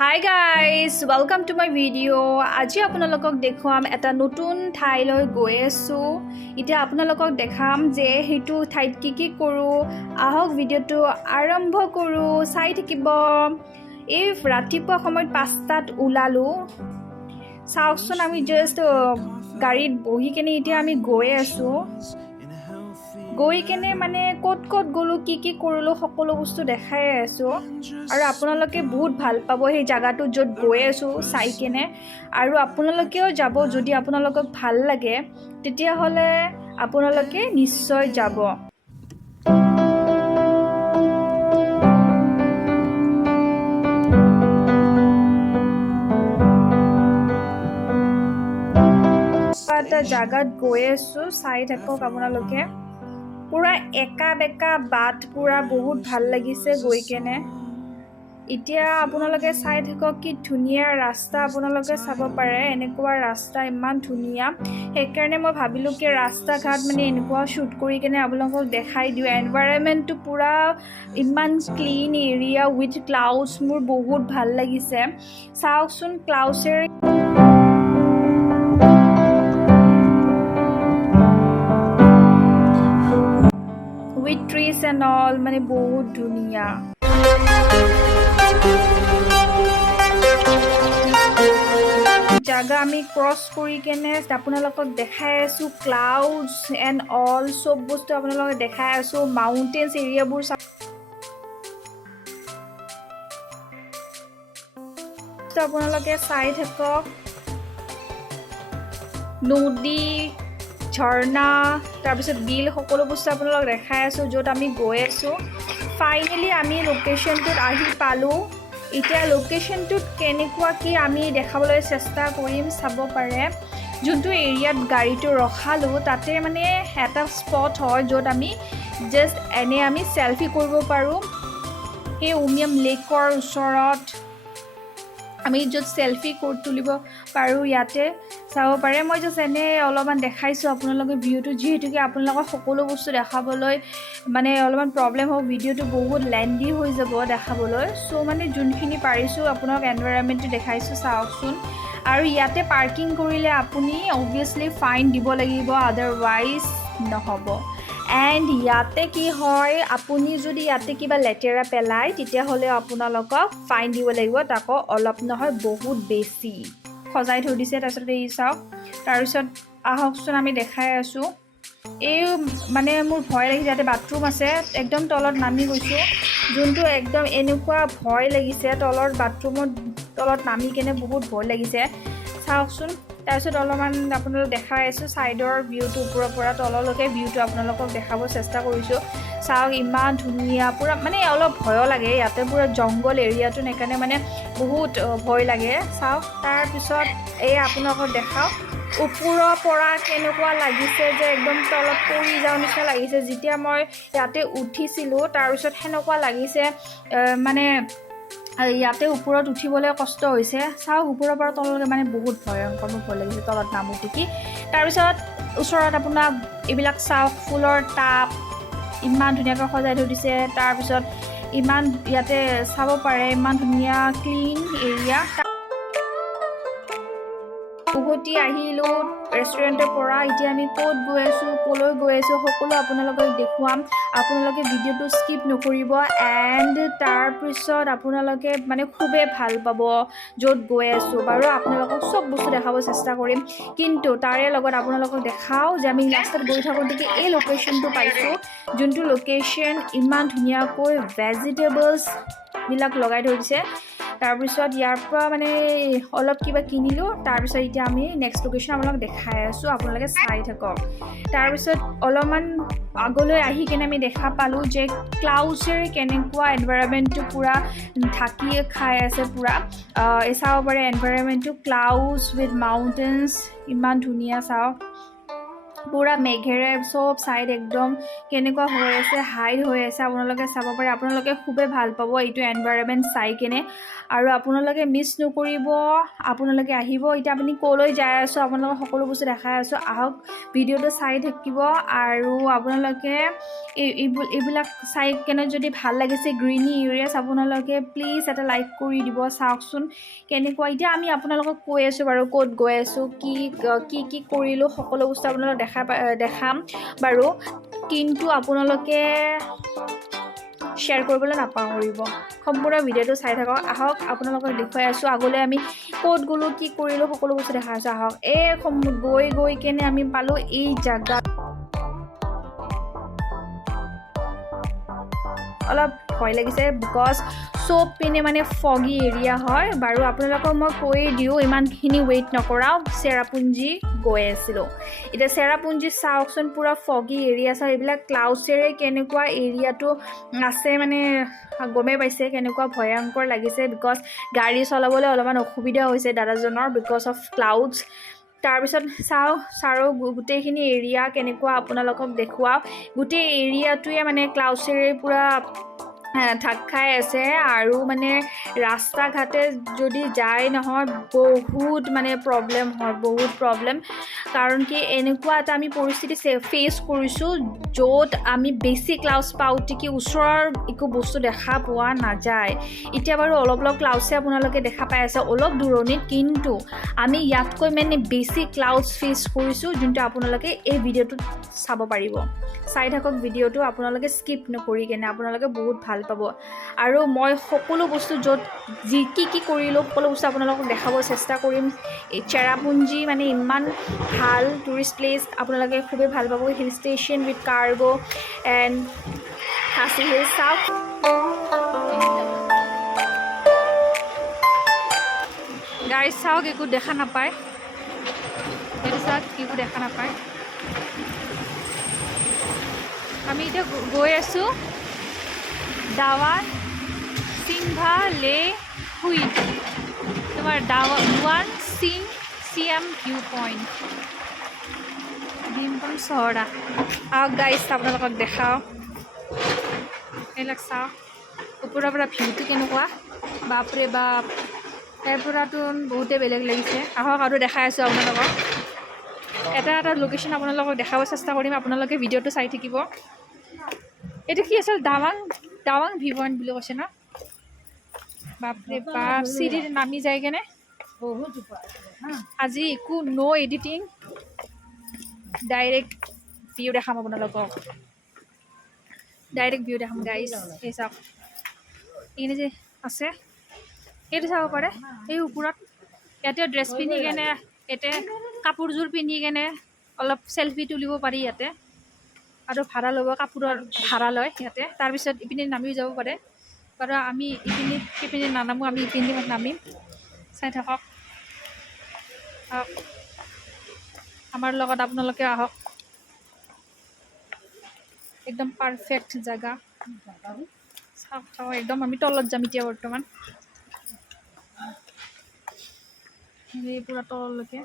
Hi guys, welcome to my video. আজি আপোনালোকক দেখুৱাম এটা নতুন ঠাইলৈ গৈ আছো। এতিয়া আপোনালোকক দেখাম যে হেতু ঠাইত কি কৰো। আহক ভিডিওটো আৰম্ভ কৰো, চাই থাকিব। এই ৰাতিপুৱা সময়ত 5টাত ওলালো। চাওকচোন আমি জাস্ট গাড়ীত বহি কেনে এতিয়া আমি গৈ আছো। গৈ কেনে মানে ক'ত গ'লো কি কৰিলো সকলো বস্তু দেখাই আছো আৰু আপোনালোকে বহুত ভাল পাব সেই জায়গাটো য'ত গৈ আছো চাই কেনে আৰু আপোনালোকেও যাব যদি আপোনালোকক ভাল লাগে তেতিয়া হলে আপোনালোকে নিশ্চয় যাব। এটা জায়গাত গৈ আছো চাই থাকক আপোনালোকে। পুৰা একা বেকা বাট পুৰা বহুত ভাল লাগিছে গৈ কেনে। এতিয়া আপোনালোকে চাই থাকক কি ধুনীয়া ৰাস্তা আপোনালোকে চাব পাৰে। এনেকুৱা ৰাস্তা ইমান ধুনীয়া, সেইকাৰণে মই ভাবিলোঁ কি ৰাস্তা ঘাট মানে এনেকুৱা শ্বুট কৰি কেনে আপোনালোকক দেখাই দিওঁ। এনভাইৰনমেণ্টটো পুৰা ইমান ক্লিন এৰিয়া উইথ ক্লাউডছ, মোৰ বহুত ভাল লাগিছে। চাওকচোন ক্লাউডছেৰে with trees and all মানে বহুত ধুনীয়া। জায়গা আমি ক্ৰছ কৰি কেনে আপোনালোকক দেখাই আছো ক্লাউডছ এণ্ড অল সব বস্তু আপোনালোকক দেখাই আছো। মাউণ্টেইনছ এৰিয়াবোৰ আপোনালোকে চাই থাকক। নদী, ঝৰ্ণা, তাৰপিছত বিল সকলো বস্তু আপোনালোকক দেখাই আছো য'ত আমি গৈ আছো। ফাইনেলি আমি লোকেশ্যনটোত আহি পালোঁ। এতিয়া লোকেশ্যনটোত কেনেকুৱা কি আমি দেখাবলৈ চেষ্টা কৰিম। চাব পাৰে যোনটো এৰিয়াত গাড়ীটো ৰখালোঁ তাতে মানে এটা স্পট হয় য'ত আমি জাষ্ট এনে আমি চেলফি কৰিব পাৰোঁ। সেই উমিয়াম লেকৰ ওচৰত আমি য'ত চেলফি তুলিব পাৰোঁ ইয়াতে চাব পাৰে। মই জাষ্ট এনে অলপমান দেখাইছোঁ আপোনালোকে ভিডিঅ'টো, যিহেতুকে আপোনালোকক সকলো বস্তু দেখাবলৈ মানে অলপমান প্ৰব্লেম হ'ব, ভিডিঅ'টো বহুত লেন্দি হৈ যাব দেখাবলৈ। চ' মানে যোনখিনি পাৰিছোঁ আপোনালোক এনভাইৰনমেণ্টটো দেখাইছোঁ চাওকচোন। আৰু ইয়াতে পাৰ্কিং কৰিলে আপুনি অবভিয়াছলি ফাইন দিব লাগিব, আদাৰৱাইজ নহ'ব। এণ্ড ইয়াতে কি হয়, আপুনি যদি ইয়াতে কিবা লেতেৰা পেলায় তেতিয়াহ'লে আপোনালোকক ফাইন দিব লাগিব। তাকো অলপ নহয় বহুত বেছি সজাই থৈ দিছে। তাৰপিছত এই চাওক, তাৰপিছত আহকচোন আমি দেখাই আছোঁ। এই মানে মোৰ ভয় লাগিছে, ইয়াতে বাথৰুম আছে। একদম তলত নামি গৈছোঁ, যোনটো একদম এনেকুৱা ভয় লাগিছে। বাথৰুমত তলত নামি কেনে বহুত ভয় লাগিছে চাওকচোন। তাৰপিছত অলপমান আপোনালোকক দেখাই আছোঁ ছাইডৰ ভিউটো, ওপৰৰ পৰা তললৈকে ভিউটো আপোনালোকক দেখাব চেষ্টা কৰিছোঁ। চাওক ইমান ধুনীয়া, পূৰা মানে অলপ ভয়ো লাগে ইয়াতে, পূৰা জংঘল এৰিয়াটো, সেইকাৰণে মানে বহুত ভয় লাগে। চাওক তাৰপিছত এই আপোনালোকক দেখাওক ওপৰৰ পৰা কেনেকুৱা লাগিছে যে একদম তলত পৰি যাওঁ নিচিনা লাগিছে। যেতিয়া মই ইয়াতে উঠিছিলোঁ তাৰপিছত সেনেকুৱা লাগিছে মানে ইয়াতে ওপৰত উঠিবলৈ কষ্ট হৈছে। চাওক ওপৰৰ পৰা তললৈকে মানে বহুত ভয়ংকৰ, মোৰ ভয় লাগিছে তলত নামো দেখি। তাৰপিছত ওচৰত আপোনাক এইবিলাক চাওক, ফুলৰ টাব ইমান ধুনীয়াকৈ সজাই থৈ দিছে। তাৰপিছত ইমান ইয়াতে চাব পাৰে ইমান ধুনীয়া ক্লিন এৰিয়া। উভতি আহিলোঁ ৰেষ্টুৰেণ্টৰ পৰা। এতিয়া আমি ক'ত গৈ আছোঁ, ক'লৈ গৈ আছোঁ সকলো আপোনালোকক দেখুৱাম। আপোনালোকে ভিডিঅ'টো স্কিপ নকৰিব। এণ্ড তাৰপিছত আপোনালোকে মানে খুবেই ভাল পাব য'ত গৈ আছোঁ। বাৰু আপোনালোকক চব বস্তু দেখাব চেষ্টা কৰিম, কিন্তু তাৰে লগত আপোনালোকক দেখাওঁ যে আমি ৰাস্তাত গৈ থাকোঁতে এই লোকেশ্যনটো পাইছোঁ। যোনটো লোকেশ্যন ইমান ধুনীয়াকৈ ভেজিটেবলছবিলাক লগাই থৈ দিছে। তাৰপিছত ইয়াৰ পৰা মানে অলপ কিবা কিনিলোঁ। তাৰপিছত এতিয়া আমি নেক্সট লোকেশ্যন আপোনালোকক দেখাই আছোঁ, আপোনালোকে চাই থাকক। তাৰপিছত অলপমান আগলৈ আহি কেনে আমি দেখা পালোঁ যে ক্লাউডছেৰে কেনেকুৱা এনভাইৰনমেণ্টটো পূৰা ঢাকি খাই আছে। পূৰা এই চাব পাৰে এনভাইৰনমেণ্টটো, ক্লাউডছ উইথ মাউণ্টেইনছ ইমান ধুনীয়া। চাওক পুৰা মেঘেৰে চব ছাইড একদম কেনেকুৱা হৈ আছে, হাইট হৈ আছে, আপোনালোকে চাব পাৰে। আপোনালোকে খুবেই ভাল পাব এইটো এনভাইৰনমেণ্ট চাই কেনে, আৰু আপোনালোকে মিছ নকৰিব। আপোনালোকে আহিব। এতিয়া আপুনি ক'লৈ যাই আছোঁ, আপোনালোকক সকলো বস্তু দেখাই আছোঁ, আহক ভিডিঅ'টো চাই থাকিব। আৰু আপোনালোকে এইবিলাক চাই কেনে যদি ভাল লাগিছে গ্ৰীণি এৰিয়াছ, আপোনালোকে প্লিজ এটা লাইক কৰি দিব। চাওকচোন কেনেকুৱা। এতিয়া আমি আপোনালোকক কৈ আছোঁ বাৰু ক'ত গৈ আছোঁ, কি কৰিলোঁ, সকলো বস্তু আপোনালোকক দেখাম বাৰু, কিন্তু আপোনালোকে শ্বেয়াৰ কৰিবলৈ নাপাহৰিব। সম্পূৰ্ণ ভিডিঅ'টো চাই থাকক। আহক আপোনালোকক দেখুৱাই আছোঁ আগলৈ আমি ক'ত গ'লোঁ, কি কৰিলোঁ, সকলো বস্তু দেখাই আছোঁ। আহক গৈ কেনে আমি পালোঁ এই জাগা। অলপ ভয় লাগিছে বিকজ চব পিনে মানে ফগি এৰিয়া হয় বাৰু। আপোনালোকক মই কৈয়ে দিওঁ, ইমানখিনি ৱেইট নকৰাওঁ, চেৰাপুঞ্জী গৈ আছিলোঁ। এতিয়া চেৰাপুঞ্জী চাওকচোন, পূৰা ফগি এৰিয়া চাওক। এইবিলাক ক্লাউডছেৰে কেনেকুৱা এৰিয়াটো আছে মানে গমেই পাইছে কেনেকুৱা ভয়ংকৰ লাগিছে, বিকজ গাড়ী চলাবলৈ অলপমান অসুবিধা হৈছে দাদাজনৰ বিকজ অফ ক্লাউডছ। তাৰপিছত চাওঁ গোটেইখিনি এৰিয়া কেনেকুৱা আপোনালোকক দেখুৱাওঁ। গোটেই এৰিয়াটোৱে মানে ক্লাউডছেৰে পূৰা ঢাক খাই আছে, আৰু মানে ৰাস্তা ঘাটে যদি যায় নহয় বহুত মানে প্ৰব্লেম হয়, বহুত প্ৰব্লেম। কাৰণ কি এনেকুৱা এটা আমি পৰিস্থিতি ফেচ কৰিছোঁ য'ত আমি বেছি ক্লাউডছ পাওঁতে কি ওচৰৰ একো বস্তু দেখা পোৱা নাযায়। এতিয়া বাৰু অলপ ক্লাউডছে আপোনালোকে দেখা পাই আছে অলপ দূৰণিত, কিন্তু আমি ইয়াতকৈ মানে বেছি ক্লাউডছ ফেচ কৰিছোঁ, যোনটো আপোনালোকে এই ভিডিঅ'টোত চাব পাৰিব। চাই থাকক ভিডিঅ'টো, আপোনালোকে স্কিপ নকৰি কেনে, আপোনালোকে বহুত ভাল পাব। আৰু মই সকলো বস্তু য'ত কি কৰিলোঁ সকলো বস্তু আপোনালোকক দেখাব চেষ্টা কৰিম। এই চেৰাপুঞ্জী মানে ইমান ভাল টুৰিষ্ট প্লেচ, আপোনালোকে খুবেই ভাল পাব। Hill station with cargo and Khasi hills. চাওক গাড়ী চাওক, একো দেখা নাপায়, সেইটো চাওক একো দেখা নাপায়। আমি এতিয়া গৈ আছোঁ দাৱান সিংভা লে হুই, তোমাৰ দাৱান চিএম ভিউ পইণ্ট, ডিম্পম চহৰা। আহক গাইজ আপোনালোকক দেখাওঁ, এইবিলাক চাওক ওপৰৰ পৰা ভিউটো কেনেকুৱা, বাপৰে বাপ, ইয়াৰ পৰাতো বহুতেই বেলেগ লাগিছে। আহক আৰু দেখাই আছোঁ আপোনালোকক, এটা লোকেশ্যন আপোনালোকক দেখাব চেষ্টা কৰিম, আপোনালোকে ভিডিঅ'টো চাই থাকিব। এইটো কি আছিল, দাৱাং ভিউ পইণ্ট বুলি কৈছে ন? বাপৰে বাপ, চিৰিত নামি যায় কেনে আজি একো এডিটিং, ডাইৰেক্ট ভিউ দেখাম আপোনালোকক, ডাইৰেক্ট ভিউ দেখাম গাইজ। এই চাওক এইখিনি যে আছে, এইটো চাব পাৰে এই ওপৰত। ইয়াতে ড্ৰেছ পিন্ধি কেনে, ইয়াতে কাপোৰযোৰ পিন্ধি কেনে অলপ চেলফি তুলিব পাৰি ইয়াতে, আৰু ভাড়া ল'ব, কাপোৰৰ ভাড়া লয় ইয়াতে। তাৰপিছত ইপিনে নামিও যাব পাৰে বাৰু, আমি সিপিনে নানামো, আমি ইপিনে নামিম। চাই থাকক, আহক আমাৰ লগত আপোনালোকে আহক, একদম পাৰফেক্ট জেগা। চাওক একদম আমি তলত যাম এতিয়া বৰ্তমান, পূৰা তললৈকে।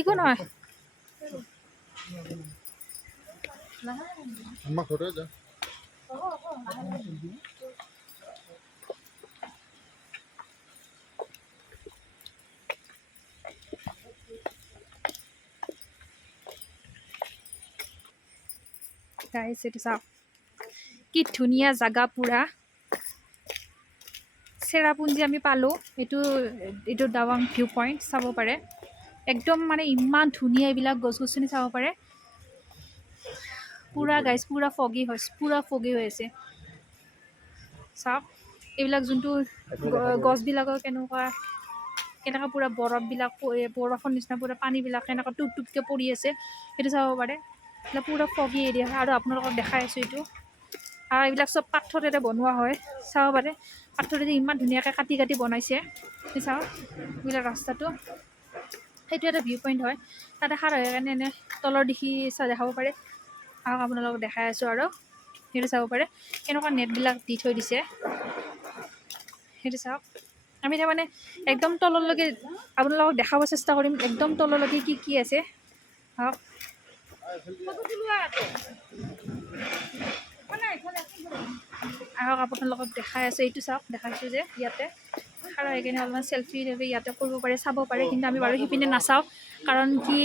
একো নহয়, গাইজ এইটো চাওক কি ধুনীয়া জেগা পূৰা। চেৰাপুঞ্জী আমি পালোঁ, এইটো দাৱাং ভিউ পইণ্ট চাব পাৰে। একদম মানে ইমান ধুনীয়া, এইবিলাক গছ গছনি চাব পাৰে পূৰা গাইজ, পূৰা ফগি হৈ আছে। চাওক এইবিলাক যোনটো গছবিলাকৰ কেনেকুৱা পূৰা বৰফৰ নিচিনা পূৰা পানীবিলাক কেনেকুৱা টুপটুপকৈ পৰি আছে, সেইটো চাব পাৰে। এইবিলাক পূৰা ফগি এৰিয়া হয়, আৰু আপোনালোকক দেখাই আছোঁ এইটো। আৰু এইবিলাক চব পাথৰেৰে বনোৱা হয়, চাব পাৰে পাথৰেৰে ইমান ধুনীয়াকৈ কাটি বনাইছে। সেই চাওক এইবিলাক ৰাস্তাটো, সেইটো এটা ভিউ পইণ্ট হয়। তাতে খাৰ হৈ কাৰণে এনে তলৰ দেখি দেখাব পাৰে। আহক আপোনালোকক দেখাই আছোঁ, আৰু সেইটো চাব পাৰে কেনেকুৱা নেটবিলাক দি থৈ দিছে, সেইটো চাওক। আমি তাৰমানে একদম তললৈকে আপোনালোকক দেখাব চেষ্টা কৰিম একদম তললৈকে কি কি আছে হওক আহক আপোনালোকক দেখাই আছে এইটো চাওক দেখাইছোঁ যে ইয়াতে খাৰা হৈ কিনে অলপমান চেলফি ইয়াতে কৰিব পাৰে চাব পাৰে কিন্তু আমি বাৰু সিপিনে নাচাওঁ কাৰণ কি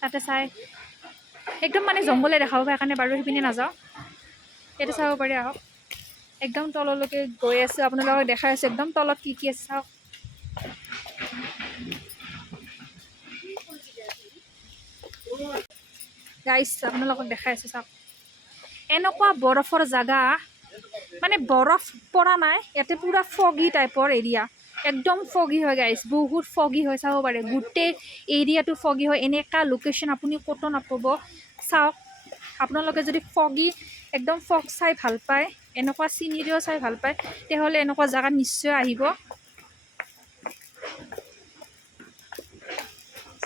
তাতে চাই একদম মানে জংঘলে দেখাব পাৰে সেইকাৰণে বাৰু সিপিনে নাযাওঁ ইয়াতে চাব পাৰে আহক একদম তললৈকে গৈ আছোঁ আপোনালোকক দেখাই আছোঁ একদম তলত কি কি আছে চাওক গাইছ আপোনালোকক দেখাই আছোঁ চাওক এনেকুৱা বৰফৰ জাগা মানে বৰফ পৰা নাই ইয়াতে পূৰা ফগি টাইপৰ এৰিয়া একদম ফগি হয় গাইছ বহুত ফগি হয় চাব পাৰে গোটেই এৰিয়াটো ফগি হয় এনেকুৱা লোকেশ্যন আপুনি ক'তো নাপাব চাওক আপোনালোকে যদি ফগি একদম ফগ চাই ভাল পায় এনেকুৱা চিনেৰিও চাই ভাল পায় তেতিয়াহ'লে এনেকুৱা জাগাত নিশ্চয় আহিব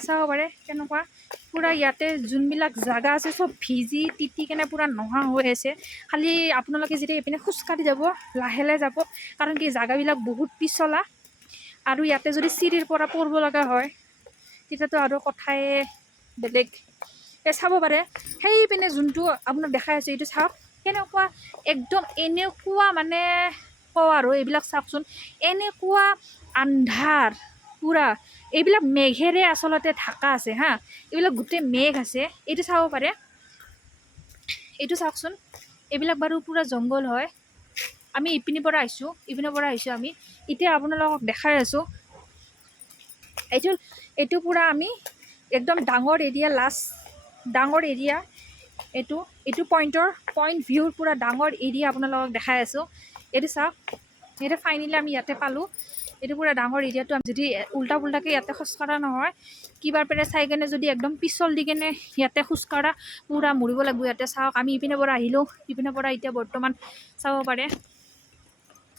চাব পাৰে কেনেকুৱা পূৰা ইয়াতে যোনবিলাক জাগা আছে চব ভিজি তিতি কেনে পূৰা নোহোৱা হৈ আছে খালি আপোনালোকে যেতিয়া এইপিনে খোজকাঢ়ি যাব লাহে লাহে যাব কাৰণ কি জাগাবিলাক বহুত পিছলা আৰু ইয়াতে যদি চিৰিৰ পৰা পৰিব লগা হয় তেতিয়াতো আৰু কথাই বেলেগ চাব পাৰে সেইপিনে যোনটো আপোনাক দেখাই আছে এইটো চাওক কেনেকুৱা একদম এনেকুৱা মানে কওঁ আৰু এইবিলাক চাওকচোন এনেকুৱা আন্ধাৰ পূৰা এইবিলাক মেঘেৰে আচলতে ঢাকা আছে হা এইবিলাক গোটেই মেঘ আছে এইটো চাব পাৰে এইটো চাওকচোন এইবিলাক বাৰু পূৰা জংঘল হয় আমি ইপিনৰ পৰা আহিছোঁ আমি এতিয়া আপোনালোকক দেখাই আছোঁ এইটো পূৰা আমি একদম ডাঙৰ এৰিয়া ডাঙৰ এৰিয়া এইটো পইণ্ট ভিউৰ পূৰা ডাঙৰ এৰিয়া আপোনালোকক দেখাই আছোঁ এইটো চাওক এইটো ফাইনেলি আমি ইয়াতে পালোঁ এইটো পূৰা ডাঙৰ এৰিয়াটো আমি যদি উল্টা পুল্টাকৈ ইয়াতে খোজকাঢ়া নহয় কিবাৰ পৰা চাই কেনে যদি একদম পিছল দি কেনে ইয়াতে খোজকাঢ়া পূৰা মৰিব লাগিব ইয়াতে চাওক আমি ইপিনৰ পৰা আহিলোঁ ইপিনৰ পৰা এতিয়া বৰ্তমান চাব পাৰে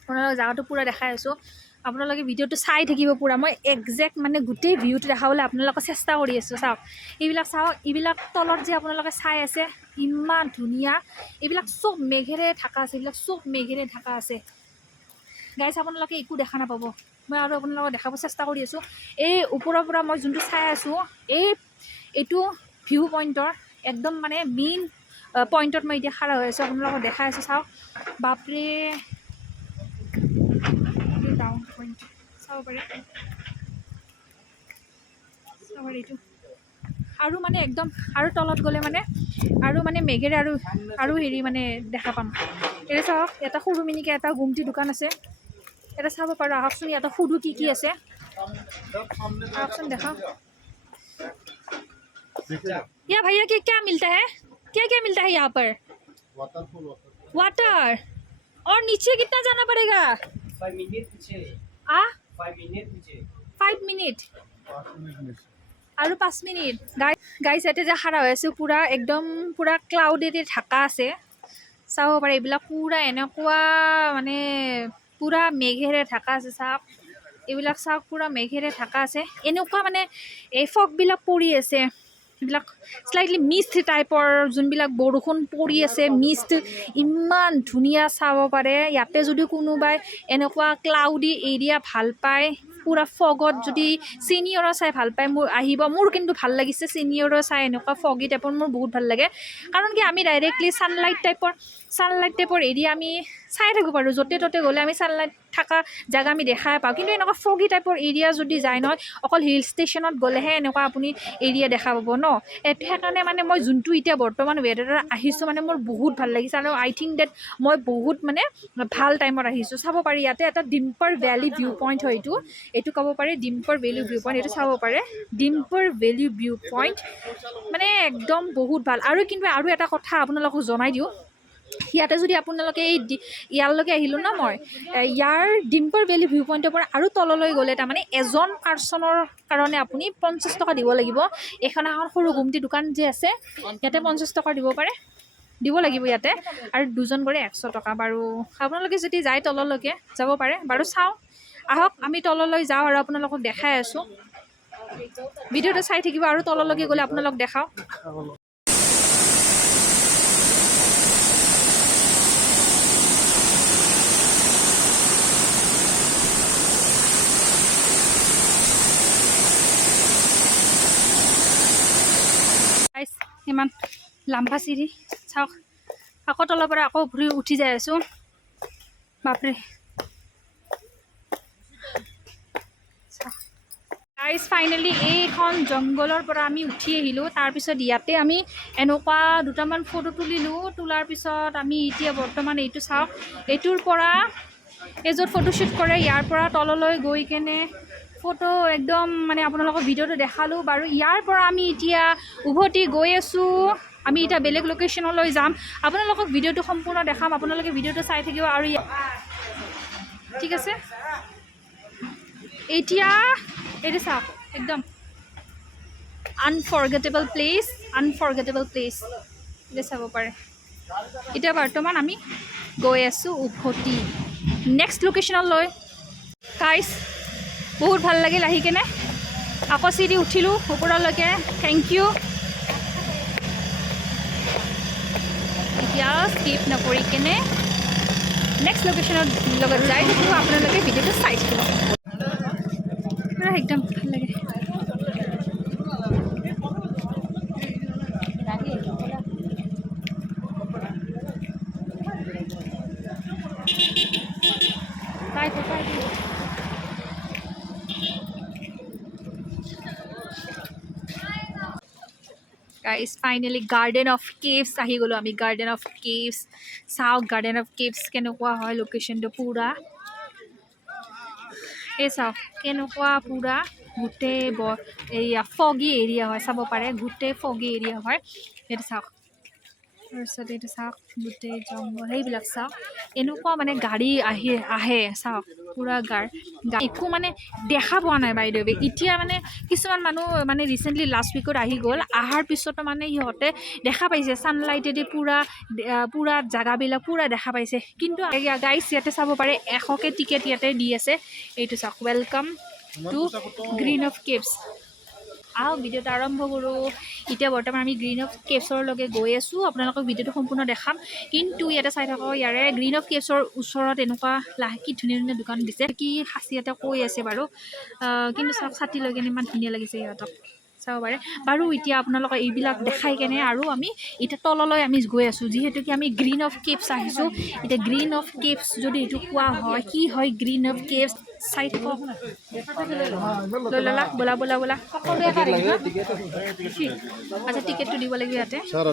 আপোনালোক জাগাটো পূৰা দেখাই আছোঁ আপোনালোকে ভিডিঅ'টো চাই থাকিব পূৰা মই একজেক্ট মানে গোটেই ভিউটো দেখাবলৈ আপোনালোকক চেষ্টা কৰি আছোঁ চাওক এইবিলাক তলত যে আপোনালোকে চাই আছে ইমান ধুনীয়া এইবিলাক চব মেঘেৰে ঢাকা আছে এইবিলাক চব মেঘেৰে ঢাকা আছে গাইছ আপোনালোকে একো দেখা নাপাব মই আৰু আপোনালোকক দেখাব চেষ্টা কৰি আছোঁ এই ওপৰৰ পৰা মই যোনটো চাই আছোঁ এইটো ভিউ পইণ্টৰ একদম মানে মেইন পইণ্টত মই এতিয়া খাৰা হৈ আছোঁ আপোনালোকক দেখাই আছোঁ চাওক বাপৰে ডাউন পইণ্ট চাব পাৰে এইটো আৰু মানে একদম আৰু তলত গ'লে মানে আৰু মানে মেঘেৰে আৰু হেৰি মানে দেখা পাম এতিয়া চাওক এটা সৰু মিনিকৈ এটা গুমটি দোকান আছে এটা চাব পাৰোঁ আহকচোন ইয়াতে সুধো কি আছে আহকচোন দেখাওঁ या भैया क्या मिलता है क्या मिलता है यहाँ पर वाटर और नीचे कितना जाना पड़ेगा 5 मिनट पीछे 5 मिनट আৰু 5 মিনিট গাইছ ইয়াতে যে খাৰা হৈ আছে পূৰা একদম পূৰা ক্লাউডেৰে ঢাকা আছে চাব পাৰে এইবিলাক পূৰা এনেকুৱা মানে পূৰা মেঘেৰে ঢাকা আছে চাওক এইবিলাক চাওক পূৰা মেঘেৰে ঢাকা আছে এনেকুৱা মানে এই ফগবিলাক পৰি আছে এইবিলাক স্লাইটলি মিষ্ট টাইপৰ যোনবিলাক বৰষুণ পৰি আছে মিষ্ট ইমান ধুনীয়া চাব পাৰে ইয়াতে যদি কোনোবাই এনেকুৱা ক্লাউডি এৰিয়া ভাল পায় পূৰা ফগত যদি চিনিয়ৰো চাই ভাল পায় মোৰ আহিব মোৰ কিন্তু ভাল লাগিছে চিনিয়ৰো চাই এনেকুৱা ফগি টাইপৰ মোৰ বহুত ভাল লাগে কাৰণ কি আমি ডাইৰেক্টলি ছানলাইট টাইপৰ এৰিয়া আমি চাই থাকিব পাৰোঁ য'তে ত'তে গ'লে আমি ছানলাইট থকা জেগা আমি দেখাই পাওঁ কিন্তু এনেকুৱা ফগি টাইপৰ এৰিয়া যদি যায় নহয় অকল হিল ষ্টেচনত গ'লেহে এনেকুৱা আপুনি এৰিয়া দেখা পাব ন সেইকাৰণে মানে মই যোনটো এতিয়া বৰ্তমান ৱেডাৰত আহিছোঁ মানে মোৰ বহুত ভাল লাগিছে আৰু আই থিংক ডেট মই বহুত মানে ভাল টাইমত আহিছোঁ চাব পাৰি ইয়াতে এটা ডিম্পাৰ ভেলী ভিউ পইণ্ট হয় এইটো ক'ব পাৰে ডিম্পাৰ ভেলী ভিউ পইণ্ট এইটো চাব পাৰে ডিম্পাৰ ভেলী ভিউ পইণ্ট মানে একদম বহুত ভাল আৰু কিন্তু আৰু এটা কথা আপোনালোকক জনাই দিওঁ ইয়াতে যদি আপোনালোকে ইয়ালৈকে আহিলোঁ ন মই ইয়াৰ ডিম্পাৰ ভেলী ভিউ পইণ্টৰ পৰা আৰু তললৈ গ'লে তাৰমানে এজন পাৰ্চনৰ কাৰণে আপুনি 50 টকা দিব লাগিব এখন সৰু গুমটি দোকান যে আছে ইয়াতে 50 টকা দিব লাগিব ইয়াতে আৰু দুজন গ'লে 100 টকা বাৰু আপোনালোকে যদি যায় তললৈকে যাব পাৰে বাৰু চাওঁ আহক আমি তললৈ যাওঁ আৰু আপোনালোকক দেখাই আছোঁ ভিডিঅ'টো চাই থাকিব আৰু তললৈকে গ'লে আপোনালোক দেখাওঁ ইমান লাম্বা চিৰি চাওক আকৌ তলৰ পৰা আকৌ ঘূৰি উঠি যাই আছোঁ বাপৰে গাইজ ফাইনেলি এইখন জংঘলৰ পৰা আমি উঠি আহিলোঁ তাৰপিছত ইয়াতে আমি এনেকুৱা দুটামান ফটো তুলিলোঁ তোলাৰ পিছত আমি এতিয়া বৰ্তমান এইটো চাওক এইটোৰ পৰা এই য'ত ফটোশ্বুট কৰে ইয়াৰ পৰা তললৈ গৈ কেনে ফটো একদম মানে আপোনালোকক ভিডিঅ'টো দেখালোঁ বাৰু ইয়াৰ পৰা আমি এতিয়া উভতি গৈ আছোঁ আমি এতিয়া বেলেগ লোকেশ্যনলৈ যাম আপোনালোকক ভিডিঅ'টো সম্পূৰ্ণ দেখাম আপোনালোকে ভিডিঅ'টো চাই থাকিব আৰু ঠিক আছে এতিয়া এইটো চাওক একদম আনফৰগেটেবল প্লেচ এইটো চাব পাৰে এতিয়া বৰ্তমান আমি গৈ আছোঁ উভতি নেক্সট লোকেশ্যনলৈ গাইজ বহুত ভাল লাগিল আহি কেনে আকৌ চিৰি উঠিলোঁ ওপৰলৈকে থেংক ইউ এতিয়া স্কিপ নকৰি কেনে নেক্সট লোকেশ্যনত লগত যাই থাকিব আপোনালোকে ভিডিঅ'টো চাই থাকিব একদম ভাল লাগে guys finally garden of caves আহি গ'লোঁ আমি গাৰ্ডেন অফ কেভছ চাওক গাৰ্ডেন অফ কেভছ কেনেকুৱা হয় লোকেশ্যনটো পূৰা এই চাওক কেনেকুৱা পূৰা গোটেই এৰিয়া ফগি এৰিয়া হয় চাব পাৰে গোটেই ফগি এৰিয়া হয় এইটো চাওক তাৰপিছত এইটো চাওক গোটেই জংঘল সেইবিলাক চাওক এনেকুৱা মানে গাড়ী আহে চাওক পূৰা একো মানে দেখা পোৱা নাই বাইদেউ এতিয়া মানে কিছুমান মানুহ মানে ৰিচেণ্টলি লাষ্ট উইকত আহি গ'ল অহাৰ পিছতো মানে সিহঁতে দেখা পাইছে ছানলাইটেদি পূৰা জেগাবিলাক পূৰা দেখা পাইছে কিন্তু গাইজ ইয়াতে চাব পাৰে 100কে টিকেট ইয়াতে দি আছে এইটো চাওক welcome to green of caves আহক ভিডিঅ'টো আৰম্ভ কৰোঁ এতিয়া বৰ্তমান আমি গ্ৰীণ অফ কেভছৰলৈকে গৈ আছোঁ আপোনালোকক ভিডিঅ'টো সম্পূৰ্ণ দেখাম কিন্তু ইয়াতে চাই থাকক ইয়াৰে গ্ৰীণ অফ কেভছৰ ওচৰত এনেকুৱা কি ধুনীয়া ধুনীয়া দোকান দিছে কি সাঁচি ইয়াতে কৈ আছে বাৰু কিন্তু চাওক ছাতি লৈ কেনে ইমান ধুনীয়া লাগিছে সিহঁতক চাব পাৰে বাৰু এতিয়া আপোনালোকক এইবিলাক দেখাই কেনে আৰু আমি এতিয়া তললৈ আমি গৈ আছোঁ যিহেতুকে আমি গ্ৰীণ অফ কেভছ আহিছোঁ এতিয়া গ্ৰীণ অফ কেভছ যদি এইটো কোৱা হয় কি হয় গ্ৰীণ অফ কেভছ চাই থাকক লৈ ল'লা বোলা সকলোৱে আচ্ছা টিকেটটো দিব লাগিব ইয়াতে 4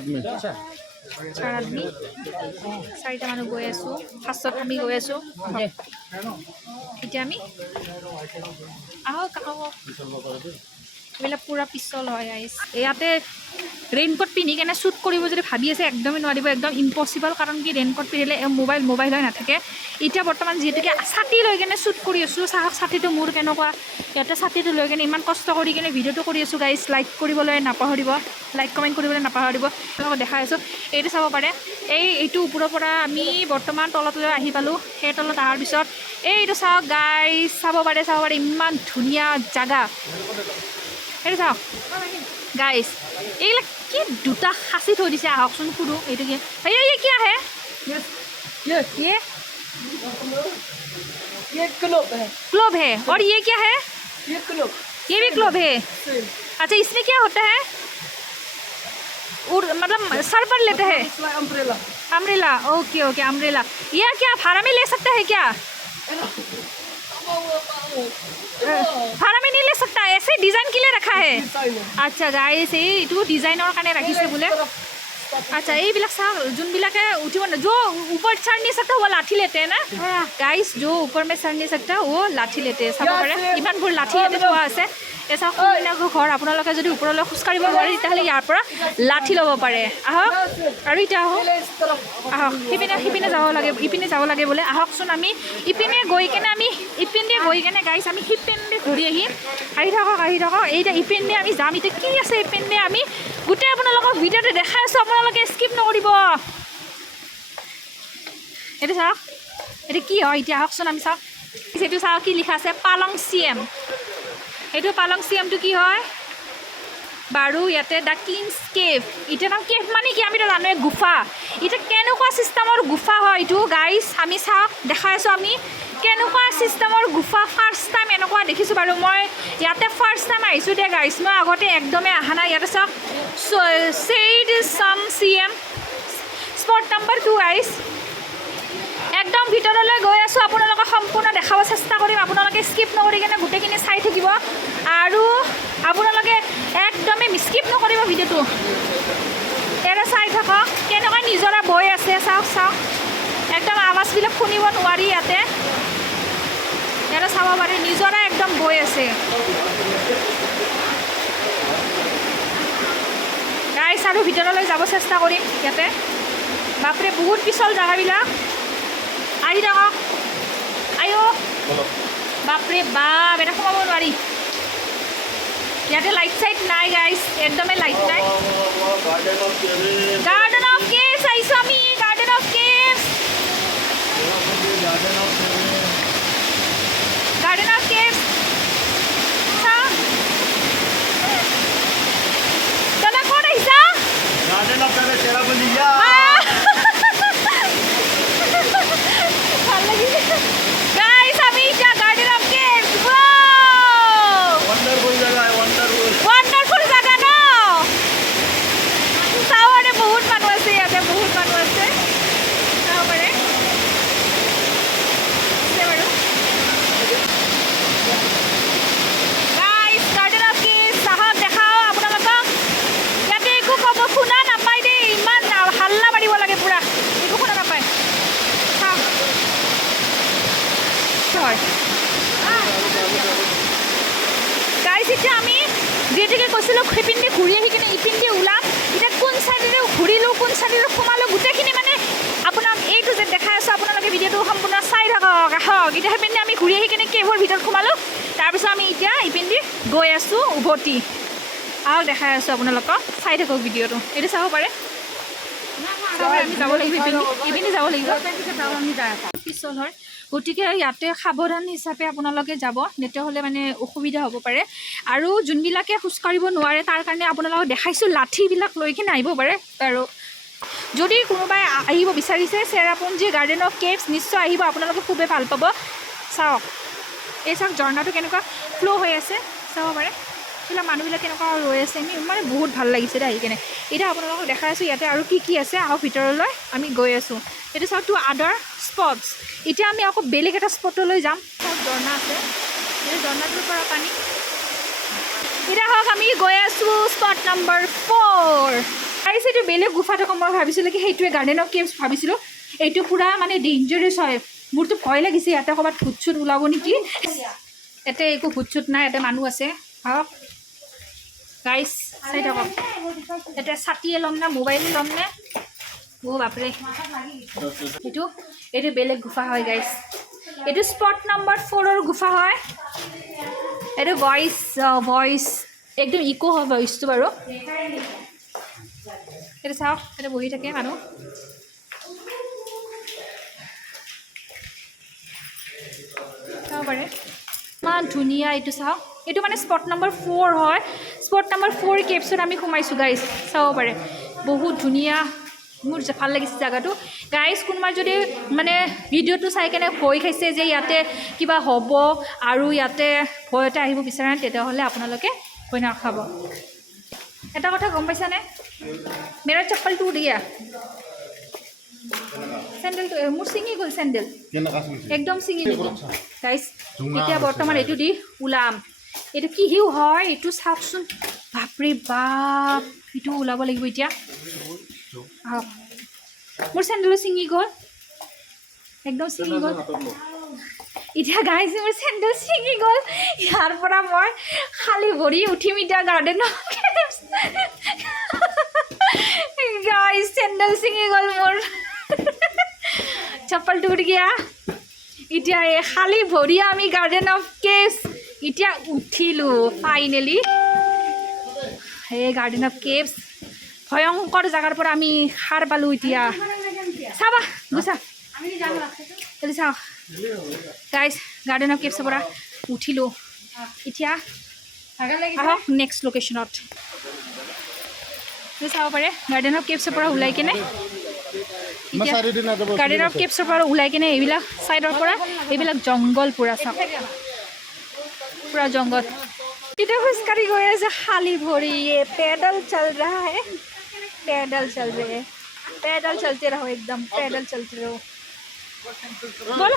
আদমি 4টা মানুহ গৈ আছোঁ ফাৰ্ষ্টত আমি গৈ আছোঁ এতিয়া আমি আহক এইবিলাক পূৰা পিছল হয় আইচ ইয়াতে ৰেইনকোট পিন্ধি কেনে শ্বুট কৰিব যদি ভাবি আছে একদমেই নোৱাৰিব একদম ইম্পচিবল কাৰণ কি ৰেইনকোট পিন্ধিলে মোবাইল হৈ নাথাকে এতিয়া বৰ্তমান যিহেতুকে ছাতি লৈ কেনে শ্বুট কৰি আছোঁ চাওক ছাতিটো মোৰ কেনেকুৱা ইয়াতে ছাতিটো লৈ কেনে ইমান কষ্ট কৰি কেনে ভিডিঅ'টো কৰি আছোঁ গাইজ লাইক কৰিবলৈ নাপাহৰিব লাইক কমেণ্ট কৰিবলৈ নাপাহৰিব আপোনালোকক দেখাই আছোঁ এইটো চাব পাৰে এইটো ওপৰৰ পৰা আমি বৰ্তমান তলতলৈ আহি পালোঁ সেই তলত অহাৰ পিছত এইটো চাওক গাইজ চাব পাৰে ইমান ধুনীয়া জেগা এইটো চাওক গাইজ এইবিলাক কি দুটা সাঁচি থৈ দিছে আহকচোন সুধোঁ এইটো কি এই কি আহে ये क्लब है क्लोब है और ये क्या है ये भी क्लोब है अच्छा इसमें क्या होता है मतलब सर पर लेते हैं अम्ब्रेला अम्ब्रेला ओके अम्ब्रेला ये क्या भाड़ा में ले सकता है क्या भाड़ा में नहीं ले सकता ऐसे डिजाइन के लिए रखा है अच्छा गाइस ये डिजाइनर कारण राखिसे बोले अच्छा এইবিলাক চাওক যোনবিলাকে উঠিব না जो ऊपर चढ़ नहीं सकता वो लाठी लेते हैं ना गाइस जो ऊपर में चढ़ नहीं सकता वो लाठी लेते हैं চাব পাৰে ইমানবোৰ লাঠি ইয়াতে থোৱা আছে এই চাওক কোনবিলাকৰ ঘৰ আপোনালোকে যদি ওপৰলৈ খোজকাঢ়িব নোৱাৰে তেতিয়াহ'লে ইয়াৰ পৰা লাঠি ল'ব পাৰে আহক আৰু এতিয়া আহক সিপিনে যাব লাগে বোলে আহকচোন আমি ইপিনে গৈ কেনে গাইছ আমি সিপিনে ঘূৰি আহিম আহি থাকক এইটা ইপিনে আমি যাম এতিয়া কি আছে ইপিনে আমি গোটেই আপোনালোকক ভিডিঅ'টো দেখাই আছোঁ আপোনালোকে স্কিপ নকৰিব এইটো চাওক এইটো কি হয় এতিয়া আহকচোন আমি চাওক সেইটো চাওক কি লিখা আছে পালং চিএম এইটো পালং চিএমটো কি হয় বাৰু ইয়াতে দ্য কিংছ কেভ এতিয়া নাম কেভ মানে কি আমিতো জানোৱে গুফা এতিয়া কেনেকুৱা চিষ্টেমৰ গুফা হয় এইটো গাইজ আমি চাওক দেখাই আছোঁ আমি কেনেকুৱা চিষ্টেমৰ গুফা ফাৰ্ষ্ট টাইম এনেকুৱা দেখিছোঁ বাৰু মই ইয়াতে ফাৰ্ষ্ট টাইম আহিছোঁ দে গাইজ মই আগতে একদমেই অহা নাই ইয়াতে চাওক চেইড চাম চি এম স্পট নাম্বাৰ 2 গাইজ একদম ভিতৰলৈ গৈ আছোঁ আপোনালোকক সম্পূৰ্ণ দেখাব চেষ্টা কৰিম আপোনালোকে স্কিপ নকৰি কিনে গোটেইখিনি চাই থাকিব আৰু আপোনালোকে একদমেই স্কিপ নকৰিব ভিডিঅ'টো ইয়াতে চাই থাকক কেনেকুৱা নিজৰা বৈ আছে চাওক চাওক একদম আৱাজবিলাক শুনিব নোৱাৰি ইয়াতে চাব পাৰে নিজৰা একদম বৈ আছে গাইছ আৰু ভিতৰলৈ যাব চেষ্টা কৰিম ইয়াতে বাপৰে বহুত পিছল জেগাবিলাক আহি থাকক আইঅ বাপৰে বাপ এটা সোমাব নোৱাৰি ইয়াতে লাইট চাইট নাই গাইছ একদমেই লাইট নাই গাৰ্ডেন অফ কেভছ আহিছোঁ আমি garden of caves garden of caves দাদা ক'ত আহিছা गार्डन ऑफ चेरापुंजी ভাল লাগিছে গাইছ আমি এতিয়া গাৰ্ডেন অফ কেভছ वंडरफुल जगह है वंडरफुल ৱাণ্ডাৰফুল জাগা ন চাওঁ মানে বহুত মানুহ আছে ইয়াতে বহুত মানুহ আছে চাব পাৰে বাৰু গাইছ গাৰ্ডেন অফ কেভছ চাহক দেখাওঁ আপোনালোকক ইয়াতে একো ক'ব শুনা নাপায় দেই ইমান হাল্লা মাৰিব লাগে পূৰা একো শুনা নাপায় চাওক হয় গাইছ এতিয়া আমি যিহেতুকে কৈছিলোঁ সেইপিনে ঘূৰি আহি কিনে ইপিনে ওলাম এতিয়া কোন চাইডেৰে ঘূৰিলোঁ কোন চাইডেৰে সোমালোঁ গোটেইখিনি মানে আপোনাক এইটো যে দেখাই আছোঁ আপোনালোকে ভিডিঅ'টো সম্পূৰ্ণ চাই থাকক আহক এতিয়া সেইপিনে আমি ঘূৰি আহি কিনে কেভৰ ভিতৰত সোমালোঁ তাৰপিছত আমি এতিয়া ইপিনে গৈ আছোঁ উভতি আহক দেখাই আছোঁ আপোনালোকক চাই থাকক ভিডিঅ'টো এইটো চাব পাৰে আমি যাব লাগিব ইপিনে যাব লাগিব পিছল হয় গতিকে ইয়াতে সাৱধান হিচাপে আপোনালোকে যাব তেতিয়াহ'লে মানে অসুবিধা হ'ব পাৰে আৰু যোনবিলাকে খোজকাঢ়িব নোৱাৰে তাৰ কাৰণে আপোনালোকক দেখাইছোঁ লাঠিবিলাক লৈ কিনে আহিব পাৰে আৰু যদি কোনোবাই আহিব বিচাৰিছে চেৰাপুঞ্জী গাৰ্ডেন অফ কেভছ নিশ্চয় আহিব আপোনালোকে খুবেই ভাল পাব চাওক এই চাওক ঝৰ্ণাটো কেনেকুৱা ফ্ল' হৈ আছে চাব পাৰে এইবিলাক মানুহবিলাক কেনেকুৱা ৰৈ আছে আমি মানে বহুত ভাল লাগিছে দেই আহি কিনে এতিয়া আপোনালোকক দেখাই আছোঁ ইয়াতে আৰু কি কি আছে আহক ভিতৰলৈ আমি গৈ আছোঁ এইটো চাওক টু আদাৰ স্পটছ এতিয়া আমি আকৌ বেলেগ এটা স্পটলৈ যাম চাওক ঝৰ্ণা আছে এই ঝৰ্ণাটোৰ পৰা পানী এতিয়া হওক আমি গৈ আছোঁ স্পট নম্বৰ 4 আহিছে এইটো বেলেগ গুফা থকা মই ভাবিছিলোঁ কি সেইটোৱে গাৰ্ডেন অফ কেভছ ভাবিছিলোঁ এইটো পূৰা মানে ডেঞ্জাৰাছ হয় মোৰতো ভয় লাগিছে ইয়াতে ক'ৰবাত ভূত চুত ওলাব নেকি ইয়াতে একো ভূত চুত নাই ইয়াতে মানুহ আছে আহক গাইছ চাই থাকক এতিয়া ছাতিয়ে ল'ম নে মোবাইল ল'ম নে বাপৰে এইটো বেলেগ গুফা হয় গাইছ এইটো স্পট নম্বৰ 4ৰ গুফা হয় এইটো ভইচ একদম ইকো হয় ভইচটো বাৰু এইটো চাওক এইটো বহি থাকে মানুহ চাব পাৰে ইমান ধুনীয়া এইটো চাওক এইটো মানে স্পট নম্বৰ 4 হয় স্পট নম্বৰ 4 কেভছত আমি সোমাইছোঁ গাইছ চাব পাৰে বহুত ধুনীয়া মোৰ ভাল লাগিছে জেগাটো গাইছ কোনোবা যদি মানে ভিডিঅ'টো চাই কেনে ভয় খাইছে যে ইয়াতে কিবা হ'ব আৰু ইয়াতে ভয়তে আহিব বিচাৰে তেতিয়াহ'লে আপোনালোকে ভয় নাখাব এটা কথা গম পাইছানে মেৰা চপ্পলটো দিয়া চেণ্ডেলটো মোৰ ছিঙি গ'ল চেণ্ডেল একদম ছিঙি গ'ল গাইছ এতিয়া বৰ্তমান এইটো দি ওলাম এইটো কি হিউ হয় এইটো চাওকচোন বাপৰে বাপ এইটো ওলাব লাগিব এতিয়া আহক মোৰ চেণ্ডেলো ছিঙি গ'ল একদম ছিঙি গ'ল এতিয়া গাইছ মোৰ চেণ্ডেল ছিঙি গ'ল ইয়াৰ পৰা মই খালী ভৰি উঠিম এতিয়া গাৰ্ডেনত গাইছ চেণ্ডেল ছিঙি গ'ল মোৰ চপ্পল টুট গিয়া এতিয়া এই খালী ভৰি আমি গাৰ্ডেন অফ কেভছ এতিয়া উঠিলোঁ ফাইনেলি এই গাৰ্ডেন অফ কেভছ ভয়ংকৰ জেগাৰ পৰা আমি সাৰ পালোঁ এতিয়া চাবা গুচা এইটো চাওক গাইছ গাৰ্ডেন অফ কেভছৰ পৰা উঠিলোঁ এতিয়া আহক নেক্সট লোকেশ্যনত চাব পাৰে গাৰ্ডেন অফ কেভছৰ পৰা ওলাই কিনে গাৰ্ডেন অফ কেভছৰ পৰা ওলাই কিনে এইবিলাক ছাইডৰ পৰা এইবিলাক জংঘল পূৰা চাওক পূৰা জংঘল এতিয়া খোজকাঢ়ি গৈ আছে খালী ভৰি পেডল চল ৰহা হে पैदल चल रहे पैदल चलते रहो एकदम पैदल चलते रहो बोलो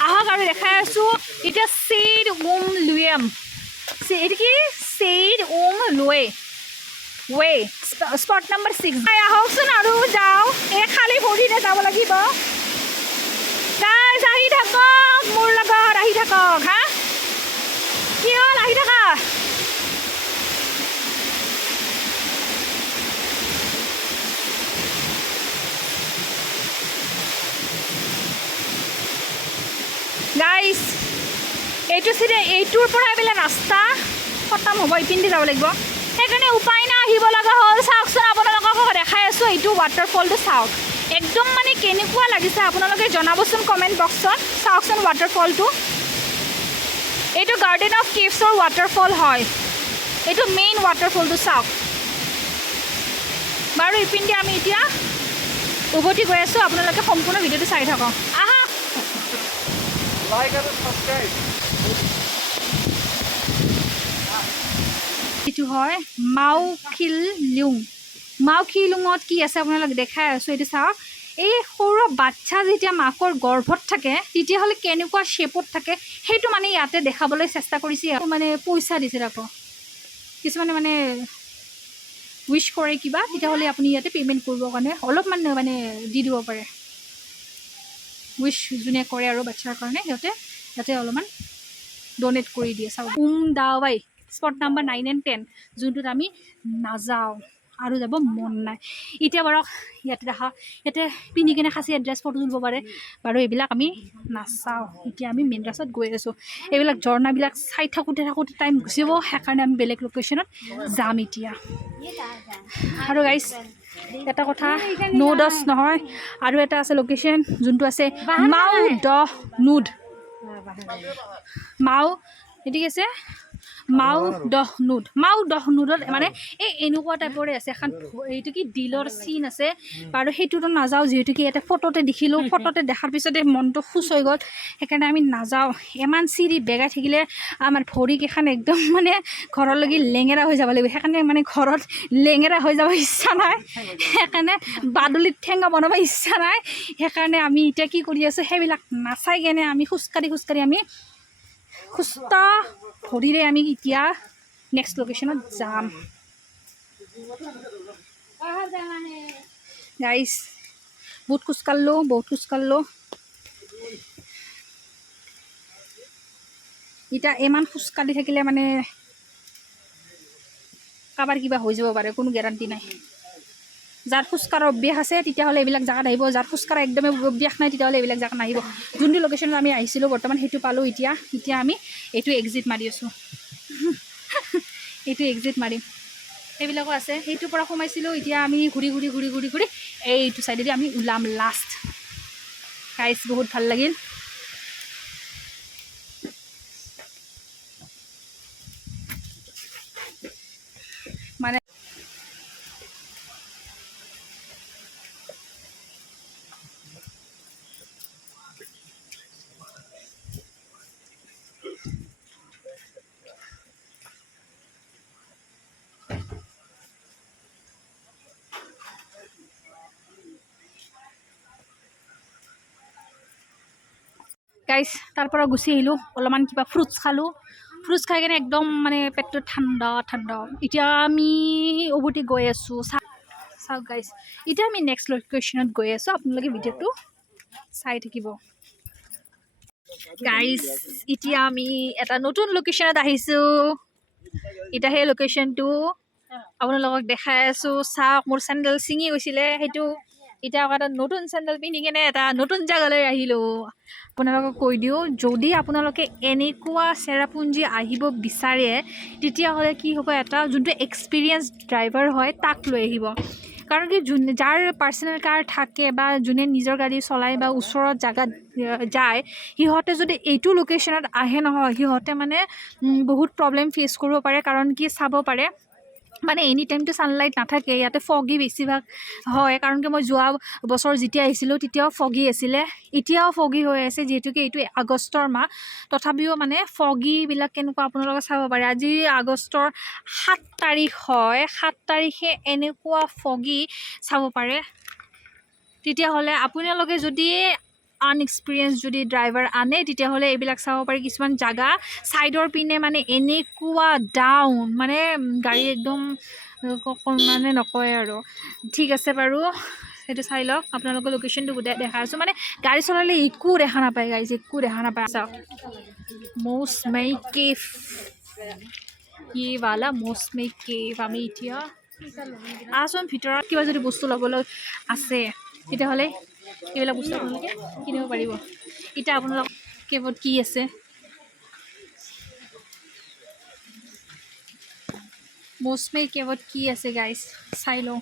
आहक और देखा इतना सेड ओम लुएम सेड की सेड ओम लुए वे स्पॉट नंबर 6 आहक सुन और जाओ ए खाली भरि ने যাব লাগিব गाइस আহি থাকক মোৰ লগত আহি থাকক হা কি হল আহি থাকা গাইজ এইটো চিধে এইটোৰ পৰা এইবিলাক ৰাস্তা খতম হ'ব ইপিনে যাব লাগিব সেইকাৰণে উপায় নাই আহিব লগা হ'ল চাওকচোন আপোনালোকক দেখাই আছোঁ এইটো ৱাটাৰফলটো চাওক একদম মানে কেনেকুৱা লাগিছে আপোনালোকে জনাবচোন কমেণ্ট বক্সত চাওকচোন ৱাটাৰফলটো এইটো গাৰ্ডেন অফ কেভছৰ ৱাটাৰফল হয় এইটো মেইন ৱাটাৰফলটো চাওক বাৰু ইপিনে আমি এতিয়া উভতি গৈ আছোঁ আপোনালোকে সম্পূৰ্ণ ভিডিঅ'টো চাই থাকক আহা Like and subscribe. এইটো হয় মাউখিলুঙত কি আছে আপোনালোকে দেখাই আছোঁ এইটো চাওক এই সৰু বাচ্চা যেতিয়া মাকৰ গৰ্ভত থাকে তেতিয়াহ'লে কেনেকুৱা শ্বেপত থাকে সেইটো মানে ইয়াতে দেখাবলৈ চেষ্টা কৰিছে মানে পইচা দিছে আকৌ কিছুমানে মানে উইচ কৰে কিবা তেতিয়াহ'লে আপুনি ইয়াতে পে'মেণ্ট কৰিবৰ কাৰণে অলপমান মানে দি দিব পাৰে উইচ যোনে কৰে আৰু বাচ্চাৰ কাৰণে সিহঁতে অলপমান ডনেট কৰি দিয়ে চাওক দাৱাই স্পট নাম্বাৰ 9 and 10 যোনটোত আমি নাযাওঁ আৰু যাব মন নাই এতিয়া বাৰু ইয়াতে দেখা ইয়াতে পিন্ধি কিনে খাচী এড্ৰেছ ফটো তুলিব পাৰে বাৰু এইবিলাক আমি নাচাওঁ এতিয়া আমি মেইন ৰাস্তাত গৈ আছোঁ এইবিলাক ঝৰ্ণাবিলাক চাই থাকোঁতে টাইম গুচিব সেইকাৰণে আমি বেলেগ লোকেশ্যনত যাম এতিয়া আৰু গাইজ এটা কথা নো দছ নহয় আৰু এটা আছে লোকেশ্যন যোনটো আছে মাউ দহ নুড মাউ ঠিক আছে মাউ দহ নুডত মানে এই এনেকুৱা টাইপৰে আছে এখন এইটো কি দিলৰ চিন আছে বাৰু সেইটোতো নাযাওঁ যিহেতু কি ইয়াতে ফটোতে দেখিলোঁ ফটোতে দেখাৰ পিছতে মনটো খুচ হৈ গ'ল সেইকাৰণে আমি নাযাওঁ ইমান চিৰি বেগাই থাকিলে আমাৰ ভৰিকেইখন একদম মানে ঘৰলৈকে লেঙেৰা হৈ যাব লাগিব সেইকাৰণে মানে ঘৰত লেঙেৰা হৈ যাব ইচ্ছা নাই সেইকাৰণে বাদুলিত ঠেঙা বনাব ইচ্ছা নাই সেইকাৰণে আমি এতিয়া কি কৰি আছোঁ সেইবিলাক নাচাই কেনে আমি খোজকাঢ়ি আমি সুস্থ ভৰিৰে আমি এতিয়া নেক্সট লোকেশ্যনত যাম গাইজ বহুত খোজকাঢ়লোঁ এতিয়া ইমান খোজকাঢ়ি থাকিলে মানে কাৰোবাৰ কিবা হৈ যাব পাৰে কোনো গেৰাণ্টি নাই যাৰ খোজকাঢ়াৰ অভ্যাস আছে তেতিয়াহ'লে এইবিলাক জেগাত আহিব যাৰ খোজকাঢ়া একদমেই অভ্যাস নাই তেতিয়াহ'লে এইবিলাক জেগাত নাহিব যোনটো লোকেশ্যনত আমি আহিছিলোঁ বৰ্তমান সেইটো পালোঁ এতিয়া আমি এইটো এক্সিট মাৰি আছোঁ এইটো এক্সিট মাৰিম সেইবিলাকো আছে সেইটোৰ পৰা সোমাইছিলোঁ এতিয়া আমি ঘূৰি এইটো চাইডেদি আমি ওলাম লাষ্ট গাইজ বহুত ভাল লাগিল মানে গাইজ তাৰ পৰা গুচি আহিলোঁ অলপমান কিবা ফ্ৰুটছ খালোঁ ফ্ৰুটছ খাই কিনে একদম মানে পেটটো ঠাণ্ডা এতিয়া আমি উভতি গৈ আছোঁ চাওক গাইজ এতিয়া আমি নেক্সট লোকেশ্যনত গৈ আছোঁ আপোনালোকে ভিডিঅ'টো চাই থাকিব গাইজ এতিয়া আমি এটা নতুন লোকেশ্যনত আহিছোঁ এতিয়া সেই লোকেশ্যনটো আপোনালোকক দেখাই আছোঁ চাওক মোৰ চেণ্ডেল ছিঙি গৈছিলে সেইটো এতিয়া এটা নতুন চেণ্ডেল পিন্ধি কিনে এটা নতুন জেগালৈ আহিলোঁ আপোনালোকক কৈ দিওঁ যদি আপোনালোকে এনেকুৱা চেৰাপুঞ্জী আহিব বিচাৰে তেতিয়াহ'লে কি হ'ব এটা যোনটো এক্সপিৰিয়েঞ্চ ড্ৰাইভাৰ হয় তাক লৈ আহিব কাৰণ কি যাৰ পাৰ্চনেল কাৰ থাকে বা যোনে নিজৰ গাড়ী চলায় বা ওচৰত জেগাত যায় সিহঁতে যদি এইটো লোকেশ্যনত আহে নহয় সিহঁতে মানে বহুত প্ৰব্লেম ফেচ কৰিব পাৰে কাৰণ কি চাব পাৰে মানে এনি টাইমটো ছানলাইট নাথাকে ইয়াতে ফগি বেছিভাগ হয় কাৰণ কি মই যোৱা বছৰ যেতিয়া আহিছিলোঁ তেতিয়াও ফগি আছিলে এতিয়াও ফগি হৈ আছে যিহেতুকে এইটো আগষ্টৰ মাহ তথাপিও মানে ফগিবিলাক কেনেকুৱা আপোনালোকে চাব পাৰে আজি আগষ্টৰ 7 তাৰিখ হয় 7 তাৰিখে এনেকুৱা ফগি চাব পাৰে তেতিয়াহ'লে আপোনালোকে যদি আনএক্সপিৰিয়েঞ্চ যদি ড্ৰাইভাৰ আনে তেতিয়াহ'লে এইবিলাক চাব পাৰি কিছুমান জাগা ছাইডৰ পিনে মানে এনেকুৱা ডাউন মানে গাড়ী একদম মানে নকয় আৰু ঠিক আছে বাৰু সেইটো চাই লওক আপোনালোকৰ লোকেশ্যনটো দেখা আছোঁ মানে গাড়ী চলালে একো দেখা নাপায় গাইজ একো দেখা নাপায় চাওক মৌচমাই কেফ ये वाला মৌচমাই কেফ আমি এতিয়া আচোন ভিতৰত কিবা যদি বস্তু ল'বলৈ আছে তেতিয়াহ'লে এইবিলাক বস্তু আপোনালোকে কিনিব পাৰিব এতিয়া আপোনালোক কেবত কি আছে মৌচমাই কেবত কি আছে গাইজ চাই লওঁ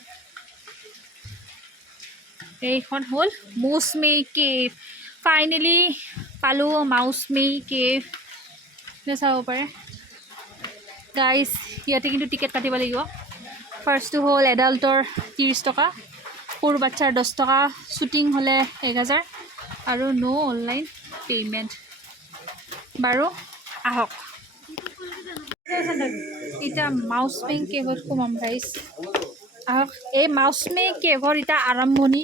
এইখন হ'ল মৌচমাই কেফ ফাইনেলি পালোঁ মৌচমাই কেফ চাব পাৰে গাইজ ইয়াতে কিন্তু টিকেট কাটিব লাগিব ফাৰ্ষ্টটো হ'ল এডাল্টৰ 30 টকা সৰু বাচ্চাৰ 10 টকা শ্বুটিং হ'লে 1000 আৰু নো অনলাইন পে'মেণ্ট বাৰু আহক এতিয়া মৌচমাই কেভত সোমাম গাইজ আহক এই মৌচমাই কেভৰ এতিয়া আৰম্ভণি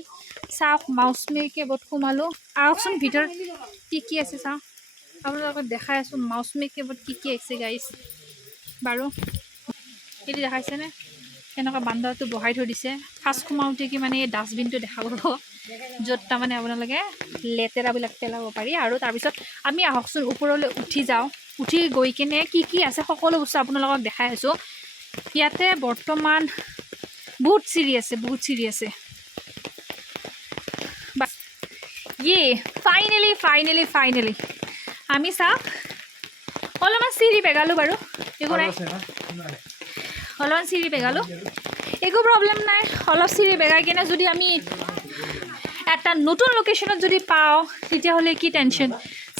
চাওক মৌচমাই কেভত সোমালোঁ আহকচোন ভিতৰত কি আছে চাওক আপোনালোকক দেখাই আছোঁ মৌচমাই কেভত কি আছে গাইজ বাৰু এইটো দেখাইছেনে এনেকুৱা বান্দৰটো বহাই থৈ দিছে ফাৰ্ষ্ট সোমাওঁতে কি মানে এই ডাষ্টবিনটো দেখা পাব য'ত তাৰমানে আপোনালোকে লেতেৰাবিলাক পেলাব পাৰি আৰু তাৰপিছত আমি আহকচোন ওপৰলৈ উঠি যাওঁ উঠি গৈ কিনে কি আছে সকলো বস্তু আপোনালোকক দেখাই আছোঁ ইয়াতে বৰ্তমান বহুত চিৰি আছে বাছ ফাইনেলি আমি চাওক অলপমান চিৰি বেগালোঁ বাৰু একো নাই অলপমান চিৰি বেগালোঁ একো প্ৰব্লেম নাই অলপ চিৰি বেগাই কিনে যদি আমি এটা নতুন লোকেশ্যনত যদি পাওঁ তেতিয়াহ'লে কি টেনশ্যন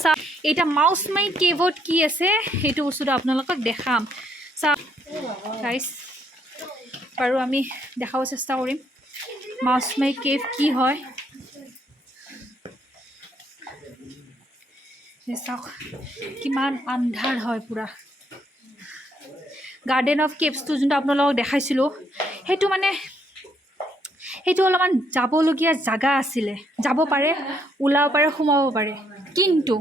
চাওক এতিয়া মৌচমাই কেভত কি আছে সেইটো বস্তুটো আপোনালোকক দেখাম চাওক গাইজ বাৰু আমি দেখাব চেষ্টা কৰিম মৌচমাই কেভ কি হয় চাওক কিমান আন্ধাৰ হয় পূৰা গাৰ্ডেন অফ কেভছটো যোনটো আপোনালোকক দেখাইছিলোঁ সেইটো অলপমান যাবলগীয়া জাগা আছিলে যাব পাৰে ওলাব পাৰে সোমাব পাৰে কিন্তু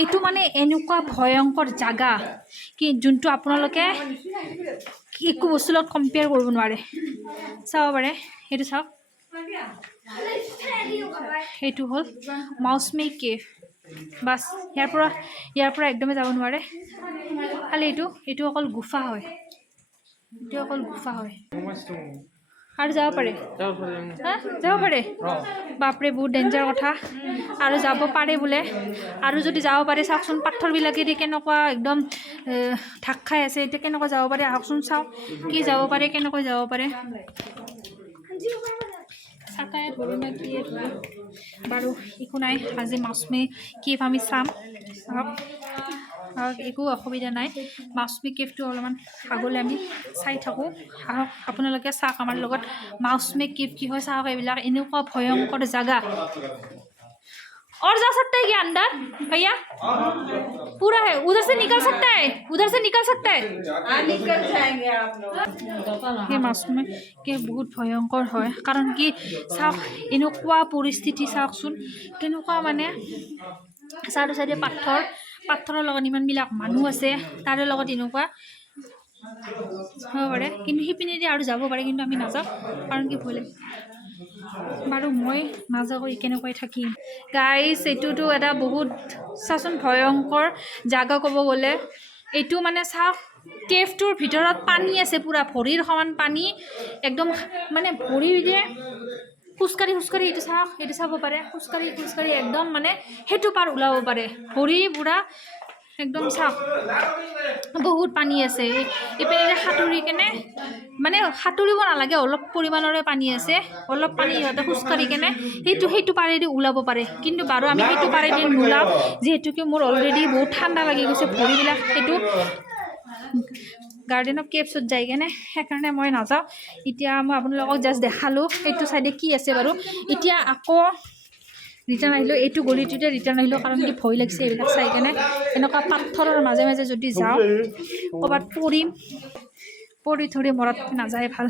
এইটো মানে এনেকুৱা ভয়ংকৰ জাগা কি যোনটো আপোনালোকে একো বস্তুৰ লগত কম্পেয়াৰ কৰিব নোৱাৰে চাব পাৰে সেইটো চাওক সেইটো হ'ল মৌচমাই কেভ বাছ ইয়াৰ পৰা একদমেই যাব নোৱাৰে খালি এইটো অকল গুফা হয় আৰু যাব পাৰে যাব পাৰে বাপৰে বহুত ডেঞ্জাৰ কথা আৰু যাব পাৰে বোলে আৰু যদি যাব পাৰে চাওকচোন পাথৰবিলাকেদি কেনেকুৱা একদম ঢাক খাই আছে এতিয়া কেনেকুৱা যাব পাৰে আহকচোন চাওক কি যাব পাৰে কেনেকৈ যাব পাৰে চাটাই ধৰোঁ নে কি ধৰোঁ বাৰু একো নাই আজি মৌচমাই কেভ আমি চাম আহক একো অসুবিধা নাই মৌচমাই কেভটো অলপমান আগলৈ আমি চাই থাকোঁ আহক আপোনালোকে চাওক আমাৰ লগত মৌচমাই কেভ কি হয় চাওক এইবিলাক এনেকুৱা ভয়ংকৰ জাগা और जा सकता है क्या अंदर भैया पूरा है उधर से निकल सकता है निकल जाएंगे आप लोग সেই মৌচমাই কেভ বহুত ভয়ংকৰ হয় কাৰণ কি চাওক এনেকুৱা পৰিস্থিতি চাওকচোন কেনেকুৱা মানে চাইডে চাইডে পাথৰৰ লগত ইমানবিলাক মানুহ আছে তাৰে লগত এনেকুৱা হ'ব পাৰে কিন্তু সিপিনেদি আৰু যাব পাৰে কিন্তু আমি নাযাওঁ কাৰণ কি ভয় লাগে বাৰু মই নাযাওঁ কেনেকুৱাই থাকিম গাইজ এইটোতো এটা বহুত চাচোন ভয়ংকৰ জাগা ক'ব গ'লে এইটো মানে চাওক কেভটোৰ ভিতৰত পানী আছে পূৰা ভৰিৰ সমান পানী একদম মানে ভৰিৰে খোজকাঢ়ি এইটো চাব পাৰে খোজকাঢ়ি একদম মানে সেইটো পাৰ ওলাব পাৰে ভৰি পূৰা একদম চাওক বহুত পানী আছে ইপিনে সাঁতুৰি কেনে মানে সাঁতুৰিব নালাগে অলপ পৰিমাণৰে পানী আছে অলপ পানী সিহঁতে খোজকাঢ়ি কেনে সেইটো পাৰেদি ওলাব পাৰে কিন্তু বাৰু আমি সেইটো পাৰেদি নোলাওঁ যিহেতুকে মোৰ অলৰেডি বহুত ঠাণ্ডা লাগি গৈছে ভৰিবিলাক সেইটো গাৰ্ডেন অফ কেভছত যাই কেনে সেইকাৰণে মই নাযাওঁ এতিয়া মই আপোনালোকক জাষ্ট দেখালোঁ সেইটো চাইডে কি আছে বাৰু এতিয়া আকৌ ৰিটাৰ্ণ আহিলোঁ এইটো গলিটোতে ৰিটাৰ্ণ আহিলোঁ কাৰণ কি ভয় লাগিছে এইবিলাক চাই কেনে এনেকুৱা পাথৰৰ মাজে মাজে যদি যাওঁ ক'ৰবাত পৰি থৰি মৰাত নাযায় ভাল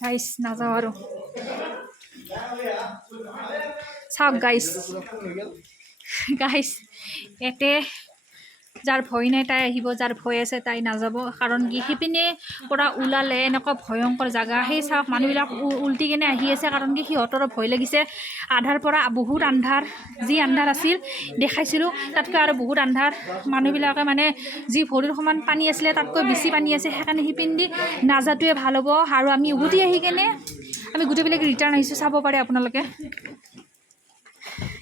গাইছ নাযাওঁ আৰু চাওক গাইছ ইয়াতে যাৰ ভয় নাই তাই আহিব যাৰ ভয় আছে তাই নাযাব কাৰণ কি সিপিনে পৰা ওলালে এনেকুৱা ভয়ংকৰ জেগা সেই চাওক মানুহবিলাক উল্টি কেনে আহি আছে কাৰণ কি সিহঁতৰো ভয় লাগিছে আধাৰ পৰা বহুত আন্ধাৰ যি আন্ধাৰ আছিল দেখাইছিলোঁ তাতকৈ আৰু বহুত আন্ধাৰ মানুহবিলাকে মানে যি ভৰিৰ সমান পানী আছিলে তাতকৈ বেছি পানী আছে সেইকাৰণে সিপিনেদি নাযাটোৱে ভাল হ'ব আৰু আমি উভতি আহি কেনে আমি গোটেইবিলাক ৰিটাৰ্ণ আহিছোঁ চাব পাৰে আপোনালোকে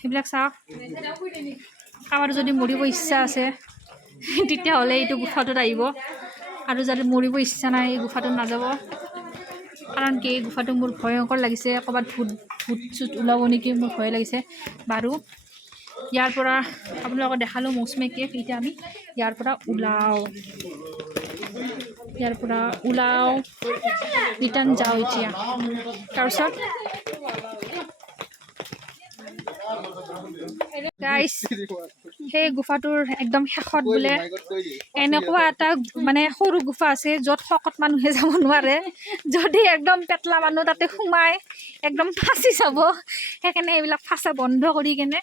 এইবিলাক চাওক কাৰোবাৰ যদি মৰিব ইচ্ছা আছে তেতিয়াহ'লে এইটো গুফাটোত আহিব আৰু যদি মৰিব ইচ্ছা নাই এই গুফাটোত নাযাব কাৰণ কি এই গুফাটো মোৰ ভয়ংকৰ লাগিছে ক'ৰবাত ভূত চুট ওলাব নেকি মোৰ ভয় লাগিছে বাৰু ইয়াৰ পৰা আপোনালোকক দেখালোঁ মৌচুমী কেভ এতিয়া আমি ইয়াৰ পৰা ওলাওঁ ৰিটাৰ্ণ যাওঁ এতিয়া তাৰপিছত গাইছ সেই গুফাটোৰ একদম শেষত বোলে এনেকুৱা এটা মানে সৰু গুফা আছে য'ত শকত মানুহে যাব নোৱাৰে যদি একদম পেটলা মানুহ তাতে সোমায় একদম ফাঁচি যাব সেইকাৰণে এইবিলাক ফাঁচা বন্ধ কৰি কেনে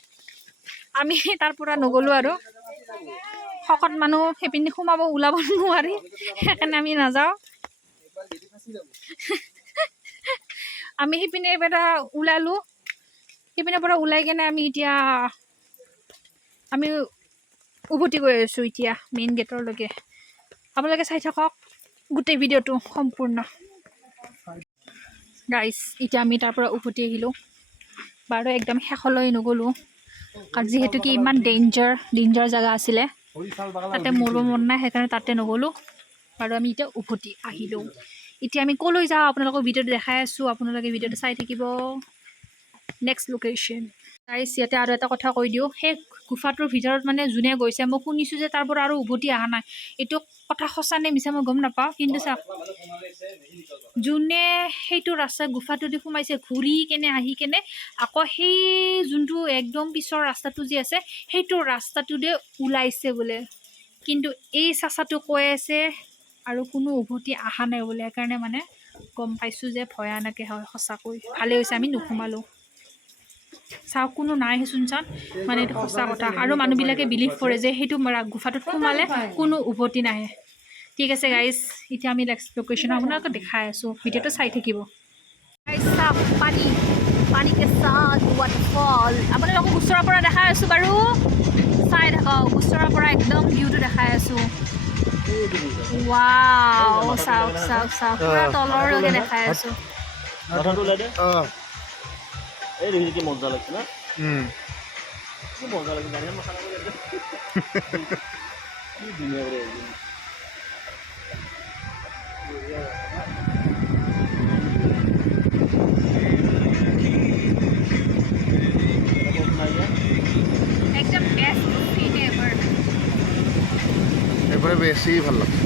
আমি তাৰ পৰা নগ'লোঁ আৰু শকত মানুহ সেইপিনে সোমাব ওলাব নোৱাৰি সেইকাৰণে আমি নাযাওঁ আমি সিপিনে পৰা ওলালোঁ সিপিনৰ পৰা ওলাই কেনে আমি এতিয়া আমি উভতি গৈ আছোঁ এতিয়া মেইন গেটৰলৈকে আপোনালোকে চাই থাকক গোটেই ভিডিঅ'টো সম্পূৰ্ণ গাইছ এতিয়া আমি তাৰ পৰা উভতি আহিলোঁ বাৰু একদম শেষলৈ নগ'লোঁ কাৰণ যিহেতু কি ইমান ডেঞ্জাৰ জেগা আছিলে তাতে মৰিব মন নাই সেইকাৰণে তাতে নগ'লোঁ বাৰু আমি এতিয়া উভতি আহিলোঁ এতিয়া আমি ক'লৈ যাওঁ আপোনালোকক ভিডিঅ'টো দেখাই আছোঁ আপোনালোকে ভিডিঅ'টো চাই থাকিব নেক্সট লোকেশ্যন গাইছ ইয়াতে আৰু এটা কথা কৈ দিওঁ সেই গুফাটোৰ ভিতৰত মানে যোনে গৈছে মই শুনিছোঁ যে তাৰ পৰা আৰু উভতি অহা নাই এইটো কথা সঁচা নে মিছা মই গম নাপাওঁ কিন্তু চাওক যোনে সেইটো ৰাস্তা গুফাটোদি সোমাইছে ঘূৰি কেনে আহি কেনে আকৌ সেই যোনটো একদম পিছৰ ৰাস্তাটো যি আছে সেইটো ৰাস্তাটোতে ওলাইছে বোলে কিন্তু এই চাচাটো কৈ আছে আৰু কোনো উভতি অহা নাই বোলে সেইকাৰণে মানে গম পাইছোঁ যে ভয়ানকে হয় সঁচাকৈ ভালেই হৈছে আমি নোসোমালোঁ চাওক কোনো নাই চোন মানে এইটো সঁচা কথা আৰু মানুহবিলাকে বিলিভ কৰে যে সেইটো গুফাটোত সোমালে কোনো উভতি নাহে ঠিক আছে গাইজ এতিয়া আমি নেক্সট লোকেশ্যন আপোনালোকে দেখাই আছোঁ ভিডিঅ'টো চাই থাকিব চাওক পানীকে চাওক ৱাটাৰফল আপোনালোকক ওচৰৰ পৰা দেখাই আছোঁ বাৰু চাই থাকক ওচৰৰ পৰা একদম ভিউটো দেখাই আছোঁ ৱাও চাওক পুৰা তলৰলৈকে দেখাই আছোঁ এই দেখি কি মজা লাগছে না কি মজা লাগছে জানি আমরা খানা করে কি দুনিয়া করে একদম বেস্ট ফিল এভার এবারে বেশি ভালো লাগছে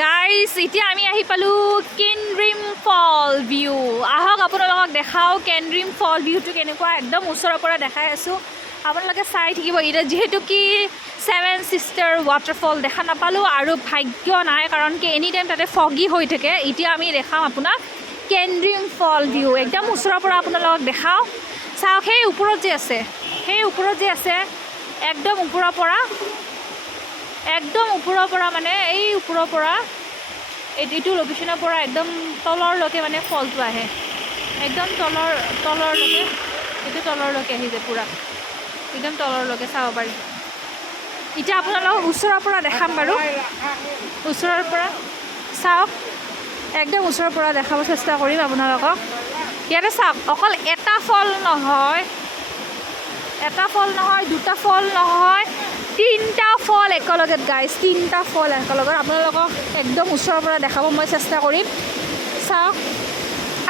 গাইজ এতিয়া আমি আহি পালোঁ কেনড্ৰিম ফল ভিউ আহক আপোনালোকক দেখাওঁ কেনড্ৰিম ফল ভিউটো কেনেকুৱা একদম ওচৰৰ পৰা দেখাই আছোঁ আপোনালোকে চাই থাকিব এতিয়া যিহেতু কি 7 ছিষ্টাৰ ৱাটাৰফল দেখা নাপালোঁ আৰু ভাগ্য নাই কাৰণ কি এনি টাইম তাতে ফগি হৈ থাকে এতিয়া আমি দেখাম আপোনাক কেনড্ৰিম ফল ভিউ একদম ওচৰৰ পৰা আপোনালোকক দেখাওঁ চাওক সেই ওপৰত যে আছে একদম ওপৰৰ পৰা মানে এই ওপৰৰ পৰা এইটো লোকেশ্যনৰ পৰা একদম তলৰলৈকে মানে ফলটো আহে একদম তলৰলৈকে এইটো তলৰলৈকে আহি যায় পূৰা একদম তলৰলৈকে চাব পাৰি এতিয়া আপোনালোকক ওচৰৰ পৰা দেখাম বাৰু ওচৰৰ পৰা চাওক একদম ওচৰৰ পৰা দেখাব চেষ্টা কৰিম আপোনালোকক ইয়াতে চাওক অকল এটা ফল নহয় দুটা ফল নহয় তিনিটা ফল একেলগে গাইজ তিনিটা ফল একেলগে আপোনালোকক একদম ওচৰৰ পৰা দেখাব মই চেষ্টা কৰিম চাওক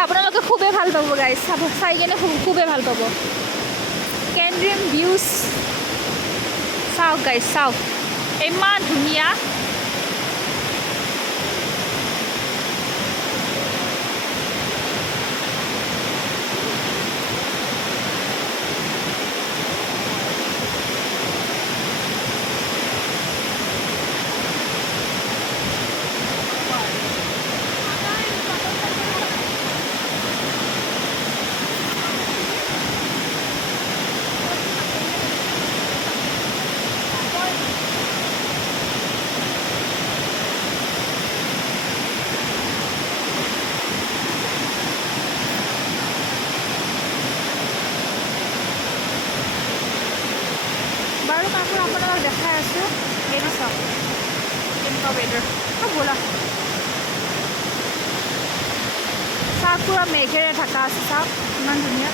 আপোনালোকে খুবেই ভাল পাব গাইজ চাই কিনে খুবেই ভাল পাব কেন্দ্ৰিম ভিউজ চাওক গাইজ চাওক ইমান ধুনীয়া বাৰু কাপোৰ আপোনালোকক দেখাই আছোঁ এইটো চাওক কেনেকুৱা ৱেডাৰ ব'লা চাওক পুৰা মেঘেৰে ঢাকা আছে চাওক ইমান ধুনীয়া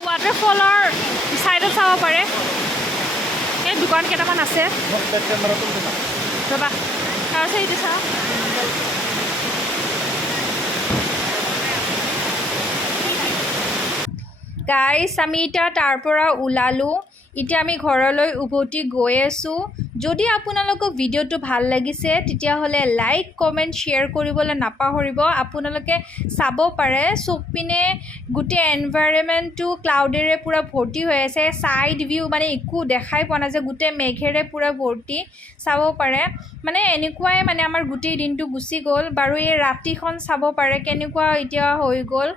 ৱাটাৰফলৰ ছাইডত চাব পাৰে এই দোকান কেইটামান আছে ৰ'বা তাৰপিছত এইটো চাওক গাইজ আমি এতিয়া তাৰ পৰা ওলালোঁ এতিয়া আমি ঘৰলৈ উভতি গৈ আছোঁ যদি আপোনালোকক ভিডিঅ'টো ভাল লাগিছে তেতিয়াহ'লে লাইক কমেণ্ট শ্বেয়াৰ কৰিবলৈ নাপাহৰিব আপোনালোকে চাব পাৰে চবপিনে গোটেই এনভাইৰনমেণ্টটো ক্লাউডেৰে পূৰা ভৰ্তি হৈ আছে ছাইড ভিউ মানে একো দেখাই পোৱা নাযায় গোটেই মেঘেৰে পূৰা ভৰ্তি চাব পাৰে মানে এনেকুৱাই মানে আমাৰ গোটেই দিনটো গুচি গ'ল বাৰু এই ৰাতিখন চাব পাৰে কেনেকুৱা এতিয়া হৈ গ'ল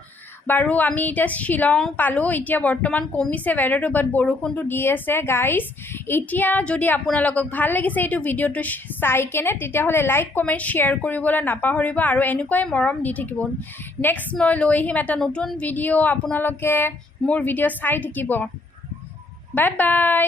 বাৰু আমি এতিয়া শ্বিলং পালোঁ এতিয়া বৰ্তমান কমিছে ৱেডাৰটো বাট বৰষুণটো দি আছে গাইজ এতিয়া যদি আপোনালোকক ভাল লাগিছে এইটো ভিডিঅ'টো চাই কেনে তেতিয়াহ'লে লাইক কমেণ্ট শ্বেয়াৰ কৰিবলৈ নাপাহৰিব আৰু এনেকুৱাই মৰম দি থাকিব নেক্সট মই লৈ আহিম এটা নতুন ভিডিঅ' আপোনালোকে মোৰ ভিডিঅ' চাই থাকিব বাই বাই